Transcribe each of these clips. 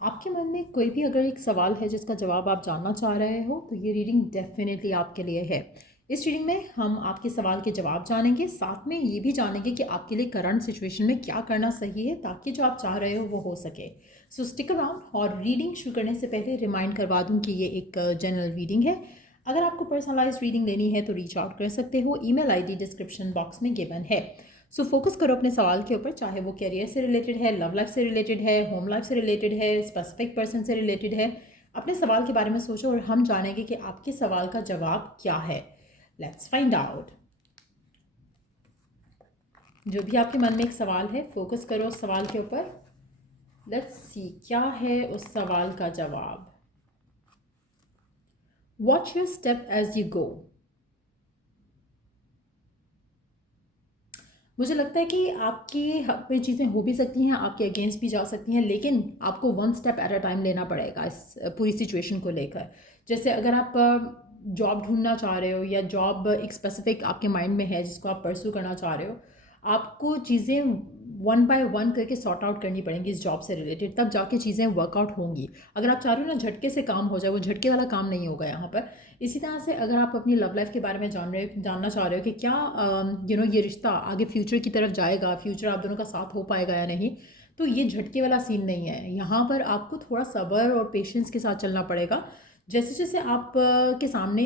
आपके मन में कोई भी अगर एक सवाल है जिसका जवाब आप जानना चाह रहे हो तो ये रीडिंग डेफिनेटली आपके लिए है। इस रीडिंग में हम आपके सवाल के जवाब जानेंगे, साथ में ये भी जानेंगे कि आपके लिए करंट सिचुएशन में क्या करना सही है ताकि जो आप चाह रहे हो वो हो सके। सो स्टिक अराउंड। और रीडिंग शुरू करने से पहले रिमाइंड करवा दूँ कि ये एक जनरल रीडिंग है। अगर आपको पर्सनलाइज रीडिंग लेनी है तो रीच आउट कर सकते हो। ईमेल आईडी डिस्क्रिप्शन बॉक्स में गिवन है। सो फोकस करो अपने सवाल के ऊपर, चाहे वो करियर से रिलेटेड है, लव लाइफ से रिलेटेड है, होम लाइफ से रिलेटेड है, स्पेसिफिक पर्सन से रिलेटेड है। अपने सवाल के बारे में सोचो और हम जानेंगे कि आपके सवाल का जवाब क्या है। Let's find out. जो भी आपके मन में एक सवाल है, फोकस करो उस सवाल के ऊपर। लेट्स सी क्या है उस सवाल का जवाब। Watch your step as you go. मुझे लगता है कि आपके हक में चीज़ें हो भी सकती हैं, आपके अगेंस्ट भी जा सकती हैं, लेकिन आपको one step at a time लेना पड़ेगा इस पूरी सिचुएशन को लेकर। जैसे अगर आप जॉब ढूंढना चाह रहे हो या जॉब एक स्पेसिफिक आपके माइंड में है जिसको आप परस्यू करना चाह रहे हो, आपको चीज़ें वन बाय वन करके सॉर्ट आउट करनी पड़ेंगी इस जॉब से रिलेटेड, तब जाके चीज़ें वर्कआउट होंगी। अगर आप चाह रहे हो ना झटके से काम हो जाए, वो झटके वाला काम नहीं होगा यहाँ पर। इसी तरह से अगर आप अपनी लव लाइफ के बारे में जानना चाह रहे हो कि क्या ये रिश्ता आगे फ्यूचर की तरफ जाएगा, फ्यूचर आप दोनों का साथ हो पाएगा या नहीं, तो ये झटके वाला सीन नहीं है। यहाँ पर आपको थोड़ा सब्र और पेशेंस के साथ चलना पड़ेगा। जैसे जैसे आप के सामने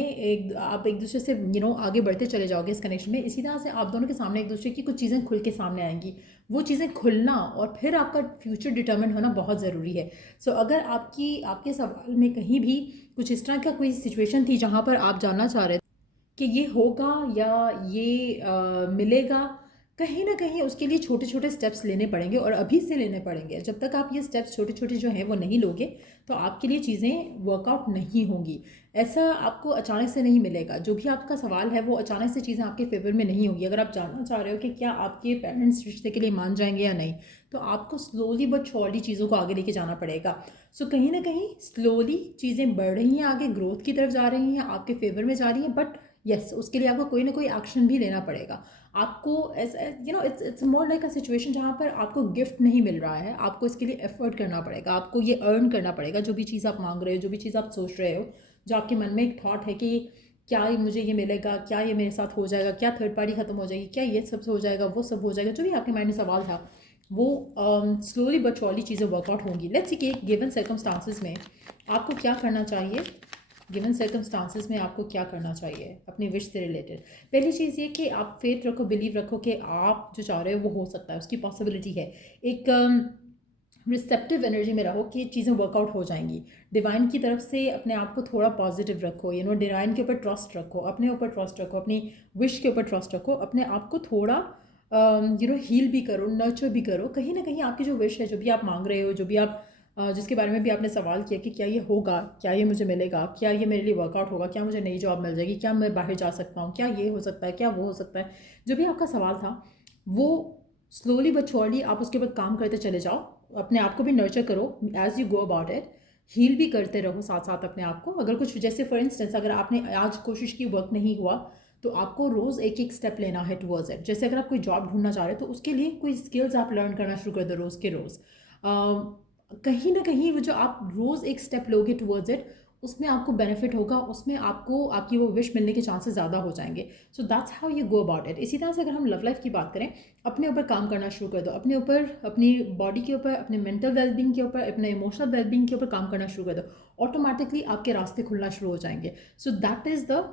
आप एक दूसरे से आगे बढ़ते चले जाओगे इस कनेक्शन में, इसी तरह से आप दोनों के सामने एक दूसरे की कुछ चीज़ें खुल के सामने आएंगी। वो चीज़ें खुलना और फिर आपका फ्यूचर डिटर्मिन होना बहुत ज़रूरी है। सो अगर आपके सवाल में कहीं भी कुछ इस तरह का कोई सिचुएशन थी जहाँ पर आप जानना चाह रहे थे कि ये होगा या ये मिलेगा, कहीं ना कहीं उसके लिए छोटे छोटे स्टेप्स लेने पड़ेंगे और अभी से लेने पड़ेंगे। जब तक आप ये स्टेप्स छोटे छोटे जो हैं वो नहीं लोगे तो आपके लिए चीज़ें वर्कआउट नहीं होंगी। ऐसा आपको अचानक से नहीं मिलेगा। जो भी आपका सवाल है वो अचानक से चीज़ें आपके फेवर में नहीं होगी। अगर आप जानना चाह रहे हो कि क्या आपके पेरेंट्स रिश्ते के लिए मान जाएंगे या नहीं, तो आपको स्लोली बट श्योरली चीज़ों को आगे लेके जाना पड़ेगा। सो कहीं ना कहीं स्लोली चीज़ें बढ़ रही हैं, आगे ग्रोथ की तरफ जा रही हैं, आपके फेवर में जा रही हैं, बट यस उसके लिए आपको कोई ना कोई एक्शन भी लेना पड़ेगा। आपको it's more like a situation जहाँ पर आपको गिफ्ट नहीं मिल रहा है, आपको इसके लिए एफर्ट करना पड़ेगा, आपको ये अर्न करना पड़ेगा। जो भी चीज़ आप मांग रहे हो, जो भी चीज़ आप सोच रहे हो, जो आपके मन में एक थॉट है कि क्या मुझे ये मिलेगा, क्या ये मेरे साथ हो जाएगा, क्या थर्ड पार्टी ख़त्म हो जाएगी, क्या ये सब हो जाएगा, वो सब हो जाएगा, जो भी आपके माइंड में सवाल था, वो स्लोली बट श्योरली चीज़ें वर्कआउट होंगी। लेट्स सी कि गिवन सर्कमस्टांसिस में आपको क्या करना चाहिए। गिवन सर्कमस्टांसिस में आपको क्या करना चाहिए अपनी विश से रिलेटेड। पहली चीज़ ये कि आप फेथ रखो, बिलीव रखो कि आप जो चाह रहे हो वो हो सकता है, उसकी पॉसिबिलिटी है। एक रिसेप्टिव एनर्जी में रहो कि चीज़ें वर्कआउट हो जाएंगी। डिवाइन की तरफ से अपने आप को थोड़ा पॉजिटिव रखो, डिवाइन के ऊपर ट्रस्ट रखो, अपने ऊपर ट्रस्ट रखो, अपनी विश के ऊपर ट्रस्ट रखो, अपने आप को थोड़ा हील भी करो, नर्चर भी करो। कहीं ना कहीं आपकी जो विश है, जो भी आप मांग रहे हो, जो भी आप जिसके बारे में भी आपने सवाल किया कि क्या ये होगा, क्या ये मुझे मिलेगा, क्या ये मेरे लिए वर्कआउट होगा, क्या मुझे नई जॉब मिल जाएगी, क्या मैं बाहर जा सकता हूँ, क्या ये हो सकता है, क्या वो हो सकता है, जो भी आपका सवाल था वो स्लोली बट श्योरली आप उसके ऊपर काम करते चले जाओ। अपने आप को भी नर्चर करो as you go about it. Heal भी करते रहो साथ साथ अपने आप को। अगर कुछ जैसे फॉर इंस्टेंस अगर आपने आज कोशिश की, वर्क नहीं हुआ, तो आपको रोज़ एक एक स्टेप लेना है टुवर्ड्स इट। जैसे अगर आप कोई जॉब ढूंढना चाह रहे हो तो उसके लिए कोई स्किल्स आप लर्न करना शुरू कर दो रोज़ के रोज़। कहीं ना कहीं वो जो आप रोज़ एक स्टेप लोगे टुवर्ड्स इट, उसमें आपको बेनिफिट होगा, उसमें आपको आपकी वो विश मिलने के चांसेस ज़्यादा हो जाएंगे। So that's how you go about it. इसी तरह से अगर हम लव लाइफ की बात करें, अपने ऊपर काम करना शुरू कर दो, अपने ऊपर, अपनी बॉडी के ऊपर, अपने मेंटल वेलबींग के ऊपर, अपने इमोशनल वेलबींग के ऊपर काम करना शुरू कर दो। ऑटोमेटिकली आपके रास्ते खुलना शुरू हो जाएंगे। So that is the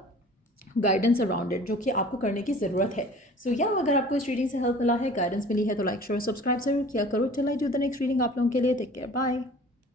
guidance around it जो कि आपको करने की ज़रूरत है। सो या अगर आपको इस रीडिंग से हेल्प मिला है, गाइडेंस मिली है, तो लाइक शेयर सब्सक्राइब जरूर किया करो। Till I do the next reading आप लोगों के लिए टेक केयर, बाय।